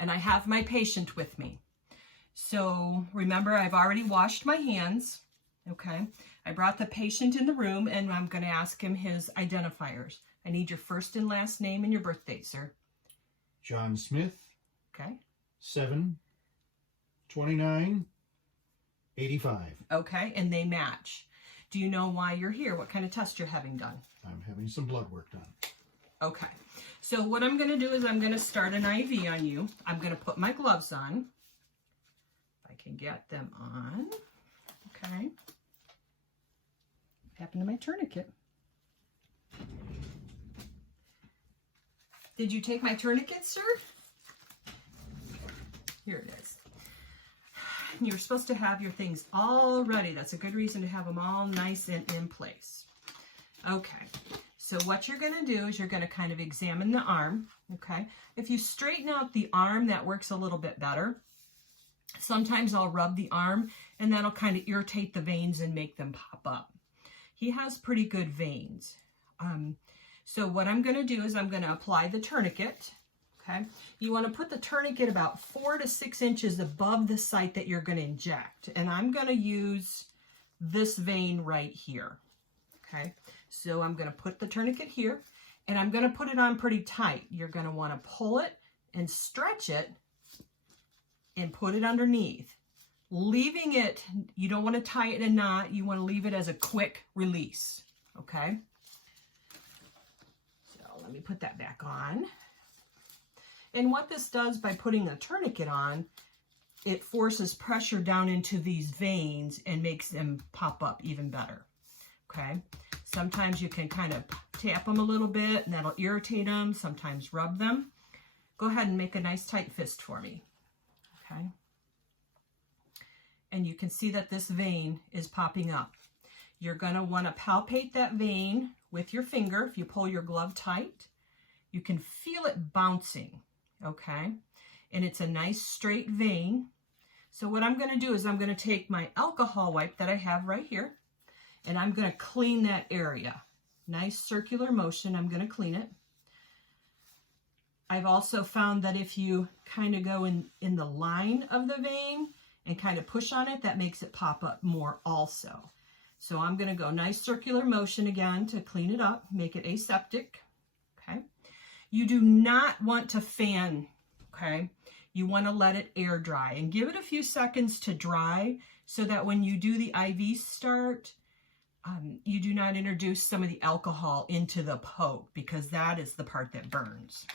and I have my patient with me. So remember, I've already washed my hands, okay? I brought the patient in the room, and I'm going to ask him his identifiers. I need your first and last name and your birth date, sir. John Smith. Okay. 7/29/85. Okay, and they match. Do you know why you're here? What kind of test you're having done? I'm having some blood work done. Okay, so what I'm going to do is I'm going to start an IV on you. I'm going to put my gloves on. If I can get them on. Okay. What happened to my tourniquet? Did you take my tourniquet, sir? Here it is. You're supposed to have your things all ready. That's a good reason to have them all nice and in place. Okay, so what you're going to do is you're going to kind of examine the arm, okay? If you straighten out the arm, that works a little bit better. Sometimes I'll rub the arm, and that'll kind of irritate the veins and make them pop up. He has pretty good veins. So what I'm going to do is I'm going to apply the tourniquet. Okay, you want to put the tourniquet about 4 to 6 inches above the site that you're going to inject. And I'm going to use this vein right here. Okay, so I'm going to put the tourniquet here, and I'm going to put it on pretty tight. You're going to want to pull it and stretch it and put it underneath. Leaving it, you don't want to tie it in a knot. You want to leave it as a quick release. Okay, so let me put that back on. And what this does by putting a tourniquet on, it forces pressure down into these veins and makes them pop up even better, okay? Sometimes you can kind of tap them a little bit, and that'll irritate them. Sometimes rub them. Go ahead and make a nice tight fist for me, okay? And you can see that this vein is popping up. You're going to want to palpate that vein with your finger. If you pull your glove tight, you can feel it bouncing. Okay, and it's a nice straight vein. So what I'm going to do is I'm going to take my alcohol wipe that I have right here, and I'm going to clean that area. Nice circular motion, I'm going to clean it. I've also found that if you kind of go in the line of the vein and kind of push on it, that makes it pop up more also. So I'm going to go nice circular motion again to clean it up, make it aseptic. Okay. You do not want to fan, okay? You want to let it air dry and give it a few seconds to dry so that when you do the IV start, you do not introduce some of the alcohol into the poke, because that is the part that burns.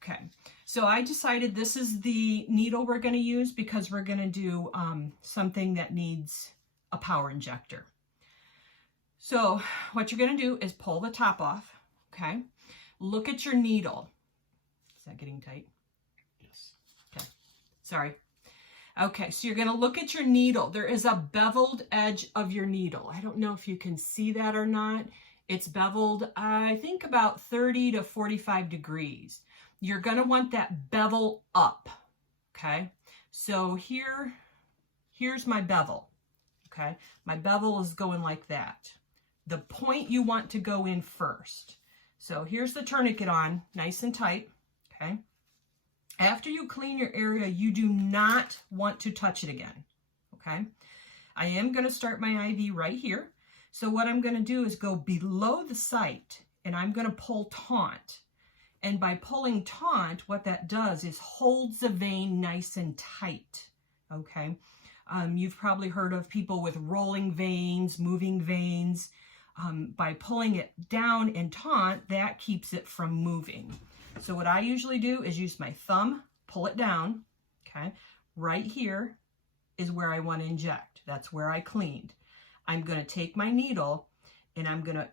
Okay, so I decided this is the needle we're going to use because we're going to do something that needs a power injector. So what you're going to do is pull the top off, okay? Look at your needle. Is that getting tight? Yes. Okay. Sorry. Okay, so you're going to look at your needle. There is a beveled edge of your needle. I don't know if you can see that or not. It's beveled, I think, about 30 to 45 degrees. You're going to want that bevel up. Okay, so here's my bevel. Okay, my bevel is going like that. The point you want to go in first. So here's the tourniquet on, nice and tight, okay? After you clean your area, you do not want to touch it again, okay? I am going to start my IV right here. So what I'm going to do is go below the site, and I'm going to pull taunt. And by pulling taunt, what that does is holds the vein nice and tight, okay? You've probably heard of people with rolling veins, moving veins. By pulling it down in taunt, that keeps it from moving. So what I usually do is use my thumb, pull it down, okay? Right here is where I want to inject. That's where I cleaned. I'm going to take my needle and I'm going to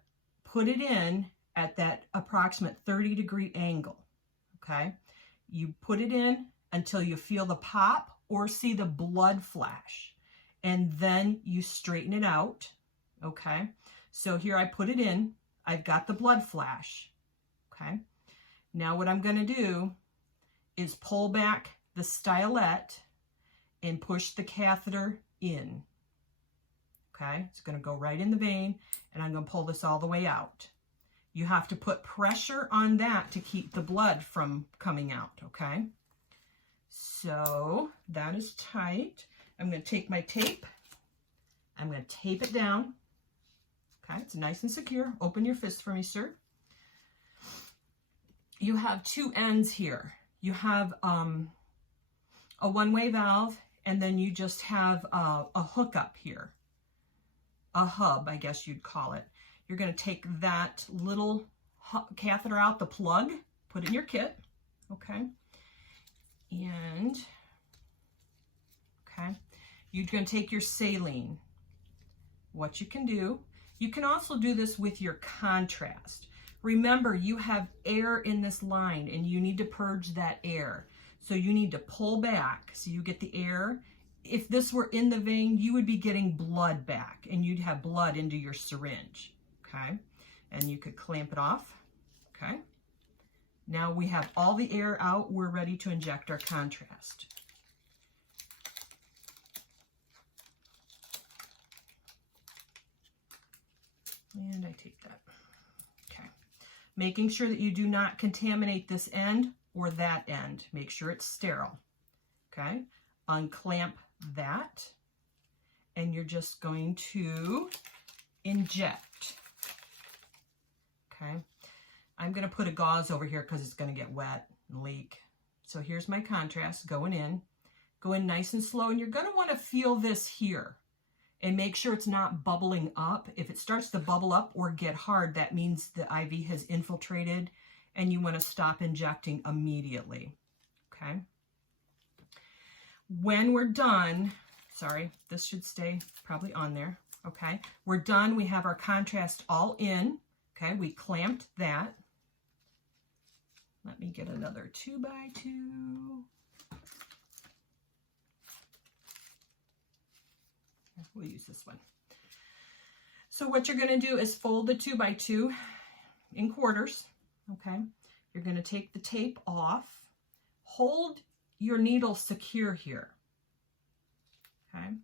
put it in at that approximate 30-degree angle, okay? You put it in until you feel the pop or see the blood flash, and then you straighten it out, okay? So here I put it in, I've got the blood flash, okay? Now what I'm going to do is pull back the stylet and push the catheter in, okay? It's going to go right in the vein, and I'm going to pull this all the way out. You have to put pressure on that to keep the blood from coming out, okay? So that is tight. I'm going to take my tape. I'm going to tape it down. Okay, it's nice and secure. Open your fist for me, sir. You have two ends here. You have a one-way valve, and then you just have a hookup here. A hub, I guess you'd call it. You're going to take that little catheter out, the plug, put it in your kit. Okay. And, okay, you're going to take your saline. What you can do, you can also do this with your contrast. Remember, you have air in this line and you need to purge that air. So you need to pull back so you get the air. If this were in the vein, you would be getting blood back and you'd have blood into your syringe. Okay, and you could clamp it off. Okay. Now we have all the air out. We're ready to inject our contrast. And I take that. Okay. Making sure that you do not contaminate this end or that end. Make sure it's sterile. Okay. Unclamp that. And you're just going to inject. Okay. I'm going to put a gauze over here because it's going to get wet and leak. So here's my contrast going in. Go in nice and slow, and you're going to want to feel this here and make sure it's not bubbling up. If it starts to bubble up or get hard, that means the IV has infiltrated and you want to stop injecting immediately. Okay. When we're done, sorry, this should stay probably on there. Okay. We're done. We have our contrast all in. Okay. We clamped that. Let me get another 2x2. We'll use this one. So what you're going to do is fold the 2x2 in quarters. Okay. You're going to take the tape off. Hold your needle secure here. Okay. And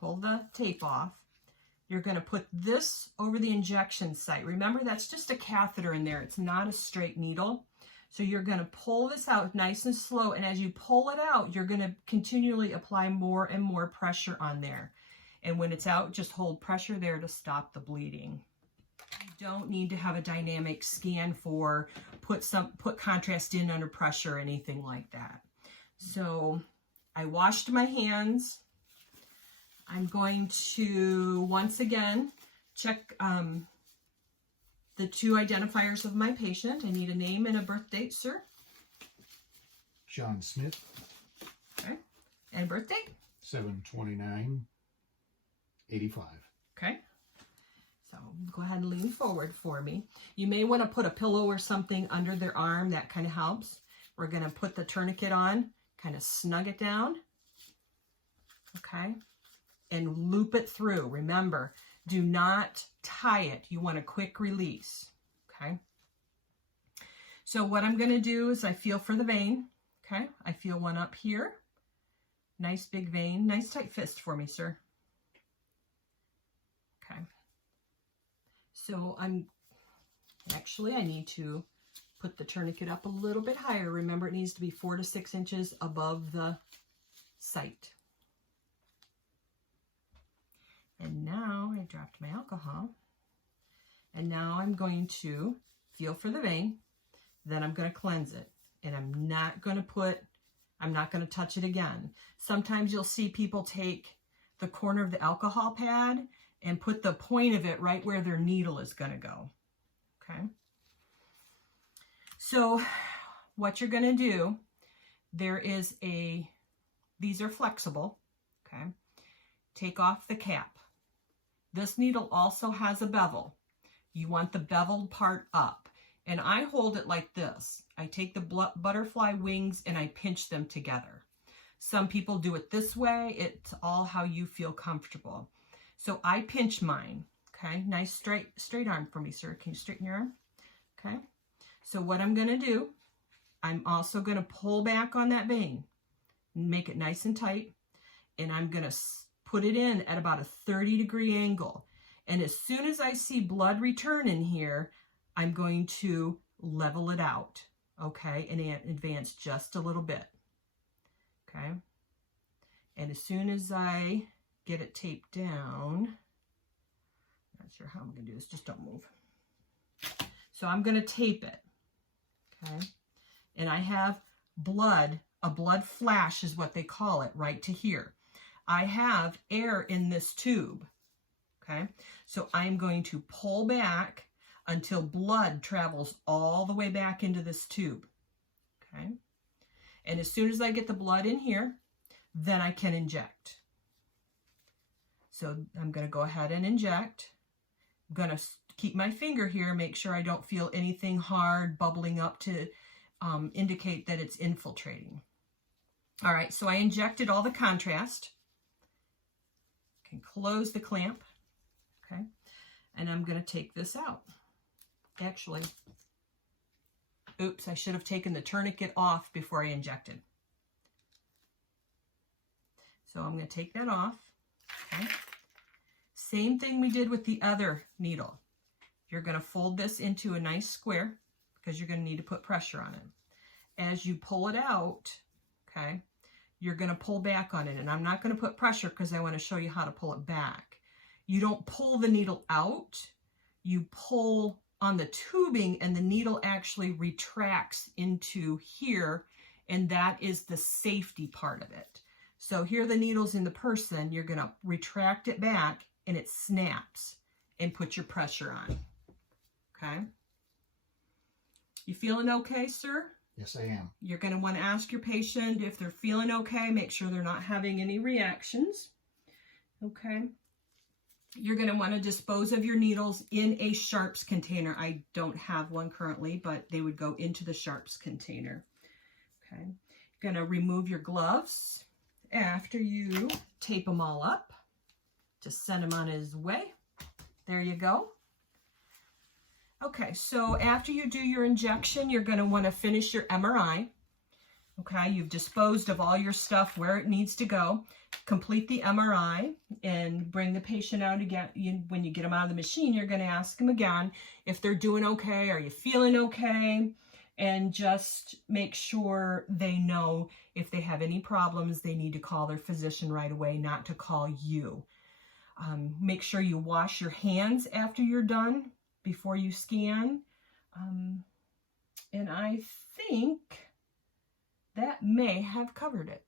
pull the tape off. You're going to put this over the injection site. Remember, that's just a catheter in there. It's not a straight needle. So you're going to pull this out nice and slow. And as you pull it out, you're going to continually apply more and more pressure on there. And when it's out, just hold pressure there to stop the bleeding. You don't need to have a dynamic scan for put contrast in under pressure or anything like that. So I washed my hands. I'm going to once again check the two identifiers of my patient. I need a name and a birth date, sir. John Smith. Okay. And birth date? 7/29/85. Okay. So go ahead and lean forward for me. You may want to put a pillow or something under their arm. That kind of helps. We're going to put the tourniquet on, kind of snug it down. Okay. And loop it through. Remember, do not tie it. You want a quick release. Okay. So what I'm going to do is I feel for the vein. Okay. I feel one up here. Nice big vein. Nice tight fist for me, sir. Okay. So I need to put the tourniquet up a little bit higher. Remember, it needs to be 4 to 6 inches above the site. And now I dropped my alcohol. And now I'm going to feel for the vein. Then I'm going to cleanse it. And I'm not going to touch it again. Sometimes you'll see people take the corner of the alcohol pad and put the point of it right where their needle is going to go. Okay. So what you're going to do, these are flexible. Okay. Take off the cap. This needle also has a bevel. You want the beveled part up. And I hold it like this. I take the butterfly wings and I pinch them together. Some people do it this way. It's all how you feel comfortable. So I pinch mine. Okay, nice straight arm for me, sir. Can you straighten your arm? Okay. So what I'm going to do, I'm also going to pull back on that vein, make it nice and tight, and I'm going to put it in at about a 30-degree angle. And as soon as I see blood return in here, I'm going to level it out, okay, and advance just a little bit. okay? And as soon as I get it taped down, not sure how I'm going to do this, just don't move. So I'm going to tape it, okay? And I have blood, a blood flash is what they call it, right to here. I have air in this tube, okay? So I'm going to pull back until blood travels all the way back into this tube, okay? And as soon as I get the blood in here, then I can inject. So I'm going to go ahead and inject. I'm going to keep my finger here, make sure I don't feel anything hard bubbling up to indicate that it's infiltrating. All right, so I injected all the contrast. Can close the clamp, okay? And I'm going to take this out. Actually, oops, I should have taken the tourniquet off before I injected. So I'm going to take that off, okay? Same thing we did with the other needle. You're going to fold this into a nice square because you're going to need to put pressure on it. As you pull it out, okay, you're going to pull back on it. And I'm not going to put pressure because I want to show you how to pull it back. You don't pull the needle out. You pull on the tubing and the needle actually retracts into here, and that is the safety part of it. So here the needle's in the person, you're going to retract it back and it snaps and put your pressure on. Okay? You feeling okay, sir? Yes, I am. You're going to want to ask your patient if they're feeling okay, make sure they're not having any reactions. Okay? You're going to want to dispose of your needles in a sharps container. I don't have one currently, but they would go into the sharps container. Okay. You're going to remove your gloves after you tape them all up. Just send him on his way. There you go. Okay, so after you do your injection, you're going to want to finish your MRI. Okay, you've disposed of all your stuff where it needs to go. Complete the MRI and bring the patient out again. When you get them out of the machine, you're going to ask them again if they're doing okay. Are you feeling okay? And just make sure they know if they have any problems, they need to call their physician right away, not to call you. Make sure you wash your hands after you're done before you scan. And I think that may have covered it.